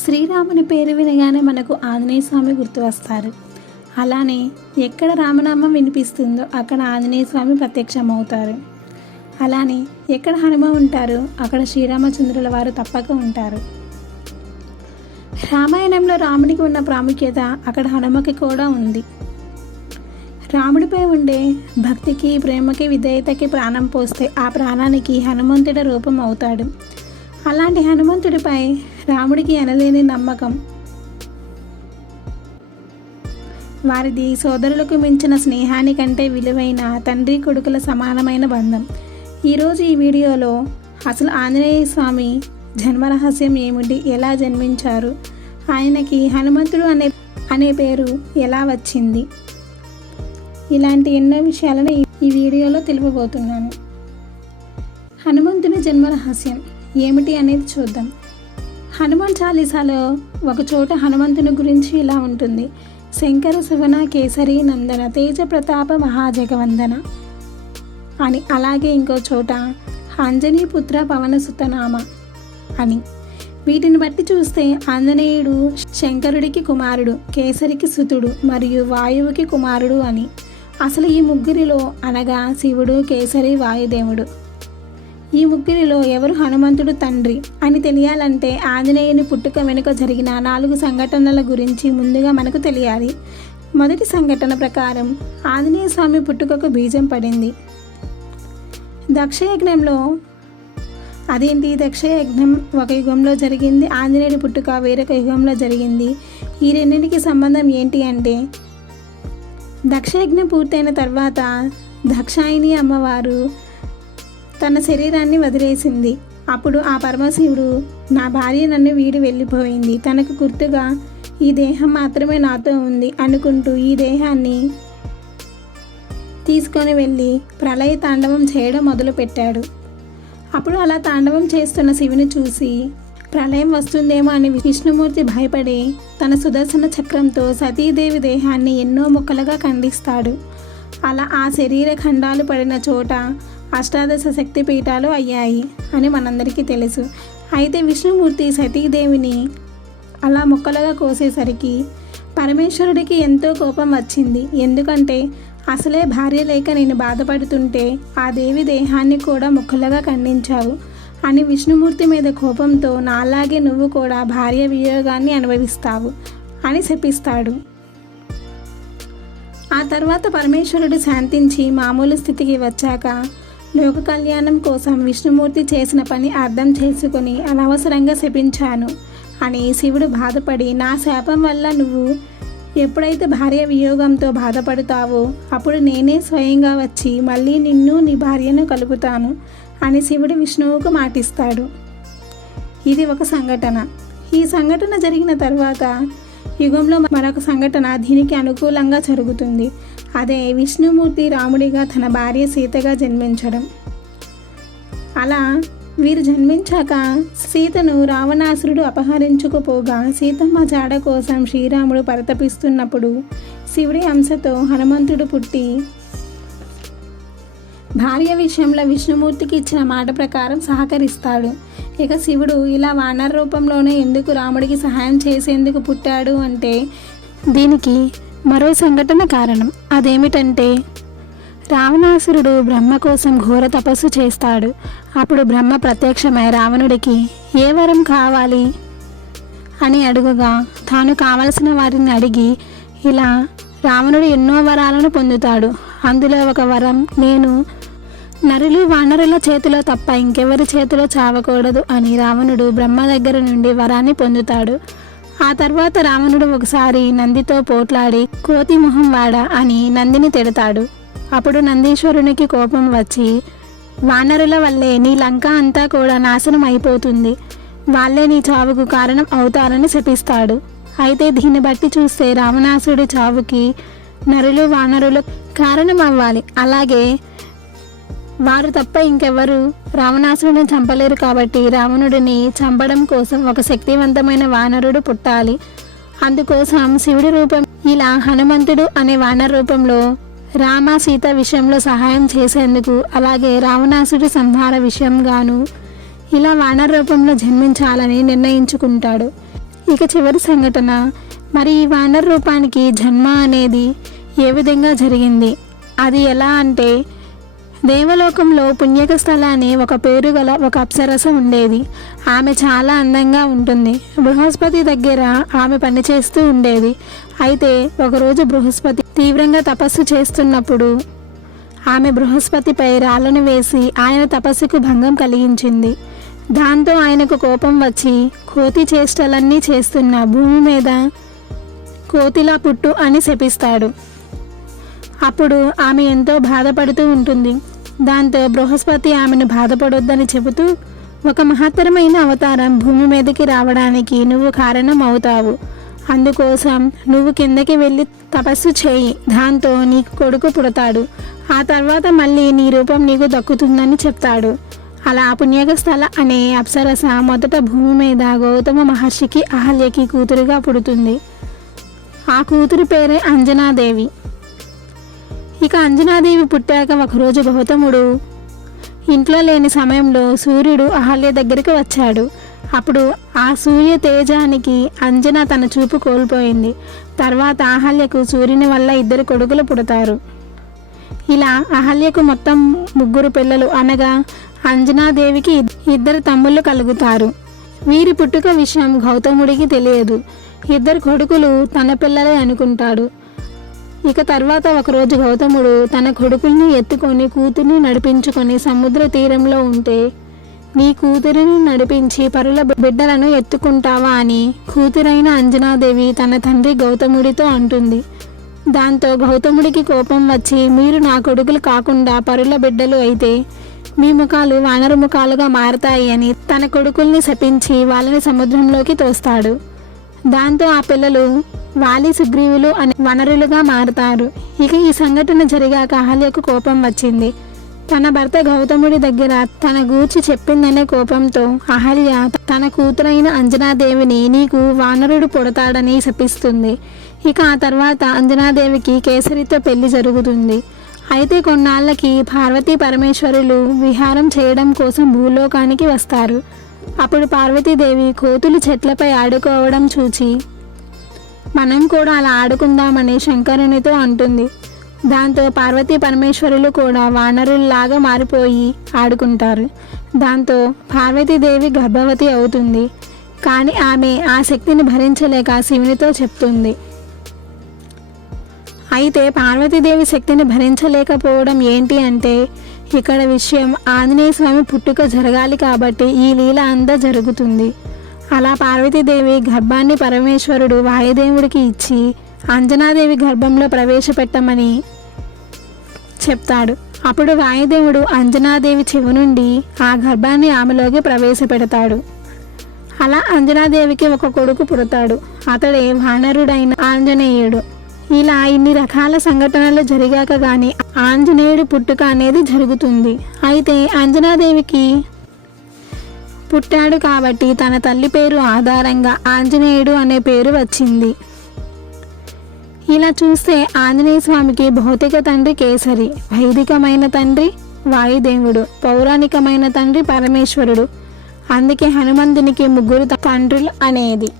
శ్రీరాముని పేరు వినగానే మనకు ఆంజనేయ స్వామి గుర్తు వస్తారు. అలానే ఎక్కడ రామనామం వినిపిస్తుందో అక్కడ ఆంజనేయ స్వామి ప్రత్యక్షమవుతారు. అలానే ఎక్కడ హనుమ ఉంటారో అక్కడ శ్రీరామచంద్రుల వారు తప్పక ఉంటారు. రామాయణంలో రాముడికి ఉన్న ప్రాముఖ్యత అక్కడ హనుమకి కూడా ఉంది. రాముడిపై ఉండే భక్తికి, ప్రేమకి, విధేయతకి ప్రాణం పోస్తే ఆ ప్రాణానికి హనుమంతుడి రూపం అవుతాడు. అలాంటి హనుమంతుడిపై రాముడికి ఎనలేని నమ్మకం. వారిది సోదరులకు మించిన స్నేహానికంటే విలువైన తండ్రి కొడుకుల సమానమైన బంధం. ఈరోజు ఈ వీడియోలో అసలు ఆంజనేయ స్వామి జన్మరహస్యం ఏమిటి, ఎలా జన్మించారు, ఆయనకి హనుమంతుడు అనే పేరు ఎలా వచ్చింది, ఇలాంటి ఎన్నో విషయాలను ఈ వీడియోలో తెలుపబోతున్నాను. హనుమంతుని జన్మరహస్యం ఏమిటి అనేది చూద్దాం. హనుమాన్ చాలీసాలో ఒక చోట హనుమంతుని గురించి ఇలా ఉంటుంది: శంకర సువన కేసరి నందన తేజ ప్రతాప మహాజగవందన అని. అలాగే ఇంకో చోట ఆంజనీ పుత్ర పవన సుతనామ అని. వీటిని బట్టి చూస్తే ఆంజనేయుడు శంకరుడికి కుమారుడు, కేసరికి సుతుడు మరియు వాయువుకి కుమారుడు అని. అసలు ఈ ముగ్గురిలో అనగా శివుడు, కేసరి, వాయుదేవుడు, ఈ ముగ్గురిలో ఎవరు హనుమంతుడు తండ్రి అని తెలియాలంటే ఆంజనేయుని పుట్టుక వెనుక జరిగిన 4 సంఘటనల గురించి ముందుగా మనకు తెలియాలి. మొదటి సంఘటన ప్రకారం ఆంజనేయ స్వామి పుట్టుకకు బీజం పడింది దక్షయజ్ఞంలో. అదేంటి, దక్షయజ్ఞం ఒక యుగంలో జరిగింది, ఆంజనేయుడి పుట్టుక వేరొక యుగంలో జరిగింది. ఈ రెండింటికి సంబంధం ఏంటి అంటే, దక్షయజ్ఞం పూర్తయిన తర్వాత దక్షాయిని అమ్మవారు తన శరీరాన్ని వదిలేసింది. అప్పుడు ఆ పరమశివుడు, నా భార్య నన్ను వీడి వెళ్ళిపోయింది, తనకు గుర్తుగా ఈ దేహం మాత్రమే నాతో ఉంది అనుకుంటూ ఈ దేహాన్ని తీసుకొని వెళ్ళి ప్రళయ తాండవం చేయడం మొదలుపెట్టాడు. అప్పుడు అలా తాండవం చేస్తున్న శివుని చూసి ప్రళయం వస్తుందేమో అని విష్ణుమూర్తి భయపడి తన సుదర్శన చక్రంతో సతీదేవి దేహాన్ని ఎన్నో ముక్కలుగా ఖండిస్తాడు. అలా ఆ శరీర ఖండాలు పడిన చోట అష్టాదశ శక్తి పీఠాలు అయ్యాయి అని మనందరికీ తెలుసు. అయితే విష్ణుమూర్తి సతీదేవిని అలా ముక్కలుగా కోసేసరికి పరమేశ్వరుడికి ఎంతో కోపం వచ్చింది. ఎందుకంటే అసలే భార్య లేక నేను బాధపడుతుంటే ఆ దేవి దేహాన్ని కూడా ముక్కలుగా ఖండించావు అని విష్ణుమూర్తి మీద కోపంతో, నాలాగే నువ్వు కూడా భార్య వియోగాన్ని అనుభవిస్తావు అని శపిస్తాడు. ఆ తర్వాత పరమేశ్వరుడు శాంతించి మామూలు స్థితికి వచ్చాక లోక కళ్యాణం కోసం విష్ణుమూర్తి చేసిన పని అర్థం చేసుకొని అనవసరంగా శపించాను అని శివుడు బాధపడి, నా శాపం వల్ల నువ్వు ఎప్పుడైతే భార్య వియోగంతో బాధపడతావో అప్పుడు నేనే స్వయంగా వచ్చి మళ్ళీ నిన్ను, నీ భార్యను కలుపుతాను అని శివుడు విష్ణువుకు మాటిస్తాడు. ఇది ఒక సంఘటన. ఈ సంఘటన జరిగిన తర్వాత యుగంలో మరొక సంఘటన దీనికి అనుకూలంగా జరుగుతుంది. అదే విష్ణుమూర్తి రాముడిగా తన భార్య సీతగా జన్మించడం. అలా వీరు జన్మించాక సీతను రావణాసురుడు అపహరించుకుపోగా సీతమ్మ జాడ కోసం శ్రీరాముడు పరితపిస్తున్నప్పుడు శివుడి అంశతో హనుమంతుడు పుట్టి భార్య విషయంలో విష్ణుమూర్తికి ఇచ్చిన మాట ప్రకారం సహకరిస్తాడు. ఇక శివుడు ఇలా వానర రూపంలోనే ఎందుకు రాముడికి సహాయం చేసేందుకు పుట్టాడు అంటే దీనికి మరో సంఘటన కారణం. అదేమిటంటే, రావణాసురుడు బ్రహ్మ కోసం ఘోర తపస్సు చేస్తాడు. అప్పుడు బ్రహ్మ ప్రత్యక్షమై రావణుడికి ఏ వరం కావాలి అని అడుగుగా తాను కావలసిన వారిని అడిగి ఇలా రావణుడు ఎన్నో వరాలను పొందుతాడు. అందులో ఒక వరం, నేను నరులు వానరుల చేతిలో తప్ప ఇంకెవరి చేతిలో చావకూడదు అని రావణుడు బ్రహ్మ దగ్గర నుండి వరాన్ని పొందుతాడు. ఆ తర్వాత రావణుడు ఒకసారి నందితో పోట్లాడి కోతి మొహం వాడ అని నందిని తిడతాడు. అప్పుడు నందీశ్వరునికి కోపం వచ్చి, వానరుల వల్లే నీ లంక అంతా కూడా నాశనం అయిపోతుంది, వాళ్ళే నీ చావుకు కారణం అవుతారని శపిస్తాడు. అయితే దీన్ని బట్టి చూస్తే రావణాసురుడి చావుకి నరులు వానరులు కారణం అవ్వాలి. అలాగే వారు తప్ప ఇంకెవరు రావణాసురుడిని చంపలేరు. కాబట్టి రావణుడిని చంపడం కోసం ఒక శక్తివంతమైన వానరుడు పుట్టాలి. అందుకోసం శివుడి రూపం ఇలా హనుమంతుడు అనే వానర రూపంలో రామ సీత విషయంలో సహాయం చేసేందుకు, అలాగే రావణాసుడి సంహార విషయంగాను ఇలా వానర రూపంలో జన్మించాలని నిర్ణయించుకుంటాడు. ఇక చివరి సంఘటన, మరి ఈ వానర రూపానికి జన్మ అనేది ఏ విధంగా జరిగింది? అది ఎలా అంటే, దేవలోకంలో పుణ్యక స్థల అనే ఒక పేరు గల ఒక అప్సరస ఉండేది. ఆమె చాలా అందంగా ఉంటుంది. బృహస్పతి దగ్గర ఆమె పనిచేస్తూ ఉండేది. అయితే ఒకరోజు బృహస్పతి తీవ్రంగా తపస్సు చేస్తున్నప్పుడు ఆమె బృహస్పతిపై రాళ్లను వేసి ఆయన తపస్సుకు భంగం కలిగించింది. దాంతో ఆయనకు కోపం వచ్చి, కోతి చేష్టలన్నీ చేస్తున్న భూమి మీద కోతిలా పుట్టు అని శపిస్తాడు. అప్పుడు ఆమె ఎంతో బాధపడుతూ ఉంటుంది. దాంతో బృహస్పతి ఆమెను బాధపడొద్దని చెబుతూ, ఒక మహత్తరమైన అవతారం భూమి మీదకి రావడానికి నువ్వు కారణం అవుతావు. అందుకోసం నువ్వు కిందకి వెళ్ళి తపస్సు చేయి. దాంతో నీకు కొడుకు పుడతాడు. ఆ తర్వాత మళ్ళీ నీ రూపం నీకు దక్కుతుందని చెప్తాడు. అలా పుణ్యక స్థల అనే అప్సరస మొదట భూమి మీద గౌతమ మహర్షికి అహల్యకి కూతురుగా పుడుతుంది. ఆ కూతురు పేరే అంజనాదేవి. ఇక అంజనాదేవి పుట్టాక ఒకరోజు గౌతముడు ఇంట్లో లేని సమయంలో సూర్యుడు అహల్య దగ్గరికి వచ్చాడు. అప్పుడు ఆ సూర్య తేజానికి అంజన తన చూపు కోల్పోయింది. తర్వాత అహల్యకు సూర్యుని వల్ల 2 కొడుకులు పుడతారు. ఇలా అహల్యకు మొత్తం 3 పిల్లలు, అనగా అంజనాదేవికి 2 తమ్ముళ్ళు కలుగుతారు. వీరి పుట్టుక విషయం గౌతముడికి తెలియదు. 2 కొడుకులు తన పిల్లలే అనుకుంటాడు. ఇక తర్వాత ఒకరోజు గౌతముడు తన కొడుకుల్ని ఎత్తుకొని కూతుర్ని నడిపించుకొని సముద్ర తీరంలో ఉంటే, నీ కూతురిని నడిపించి పరుల బిడ్డలను ఎత్తుకుంటావా అని కూతురైన అంజనాదేవి తన తండ్రి గౌతముడితో అంటుంది. దాంతో గౌతముడికి కోపం వచ్చి, మీరు నా కొడుకులు కాకుండా పరుల బిడ్డలు అయితే మీ ముఖాలు వానర ముఖాలుగా మారతాయి అని తన కొడుకుల్ని శపించి వాళ్ళని సముద్రంలోకి తోస్తాడు. దాంతో ఆ పిల్లలు వాలి సుగ్రీవులు అనే వనరులుగా మారుతారు. ఇక ఈ సంఘటన జరిగాక అహల్యకు కోపం వచ్చింది. తన భర్త గౌతముడి దగ్గర తన గూర్చి చెప్పిందనే కోపంతో అహల్య తన కూతురైన అంజనాదేవిని నీకు వానరుడు పుడతాడని శపిస్తుంది. ఇక ఆ తర్వాత అంజనాదేవికి కేసరితో పెళ్లి జరుగుతుంది. అయితే కొన్నాళ్ళకి పార్వతీ పరమేశ్వరులు విహారం చేయడం కోసం భూలోకానికి వస్తారు. అప్పుడు పార్వతీదేవి కోతులు చెట్లపై ఆడుకోవడం చూచి, మనం కూడా అలా ఆడుకుందామని శంకరునితో అంటుంది. దాంతో పార్వతీ పరమేశ్వరులు కూడా వానరుల్లాగా మారిపోయి ఆడుకుంటారు. దాంతో పార్వతీదేవి గర్భవతి అవుతుంది. కానీ ఆమె ఆ శక్తిని భరించలేక శివునితో చెప్తుంది. అయితే పార్వతీదేవి శక్తిని భరించలేకపోవడం ఏంటి అంటే, ఇక్కడ విషయం ఆంజనేయ స్వామి పుట్టుక జరగాలి కాబట్టి ఈ లీల అంతా జరుగుతుంది. అలా పార్వతీదేవి గర్భాన్ని పరమేశ్వరుడు వాయుదేవుడికి ఇచ్చి అంజనాదేవి గర్భంలో ప్రవేశపెట్టమని చెప్తాడు. అప్పుడు వాయుదేవుడు అంజనాదేవి చెవి నుండి ఆ గర్భాన్ని ఆమెలోకి ప్రవేశపెడతాడు. అలా అంజనాదేవికి ఒక కొడుకు పుడతాడు. అతడే వానరుడైన ఆంజనేయుడు. ఇలా ఇన్ని రకాల సంఘటనలు జరిగాక గాని ఆంజనేయుడు పుట్టుక అనేది జరుగుతుంది. అయితే అంజనాదేవికి పుట్టాడు కాబట్టి తన తల్లి పేరు ఆధారంగా ఆంజనేయుడు అనే పేరు వచ్చింది. ఇలా చూస్తే ఆంజనేయ స్వామికి భౌతిక తండ్రి కేసరి, వైదికమైన తండ్రి వాయుదేవుడు, పౌరాణికమైన తండ్రి పరమేశ్వరుడు. అందుకే హనుమంతునికి 3 తండ్రులు అనేది.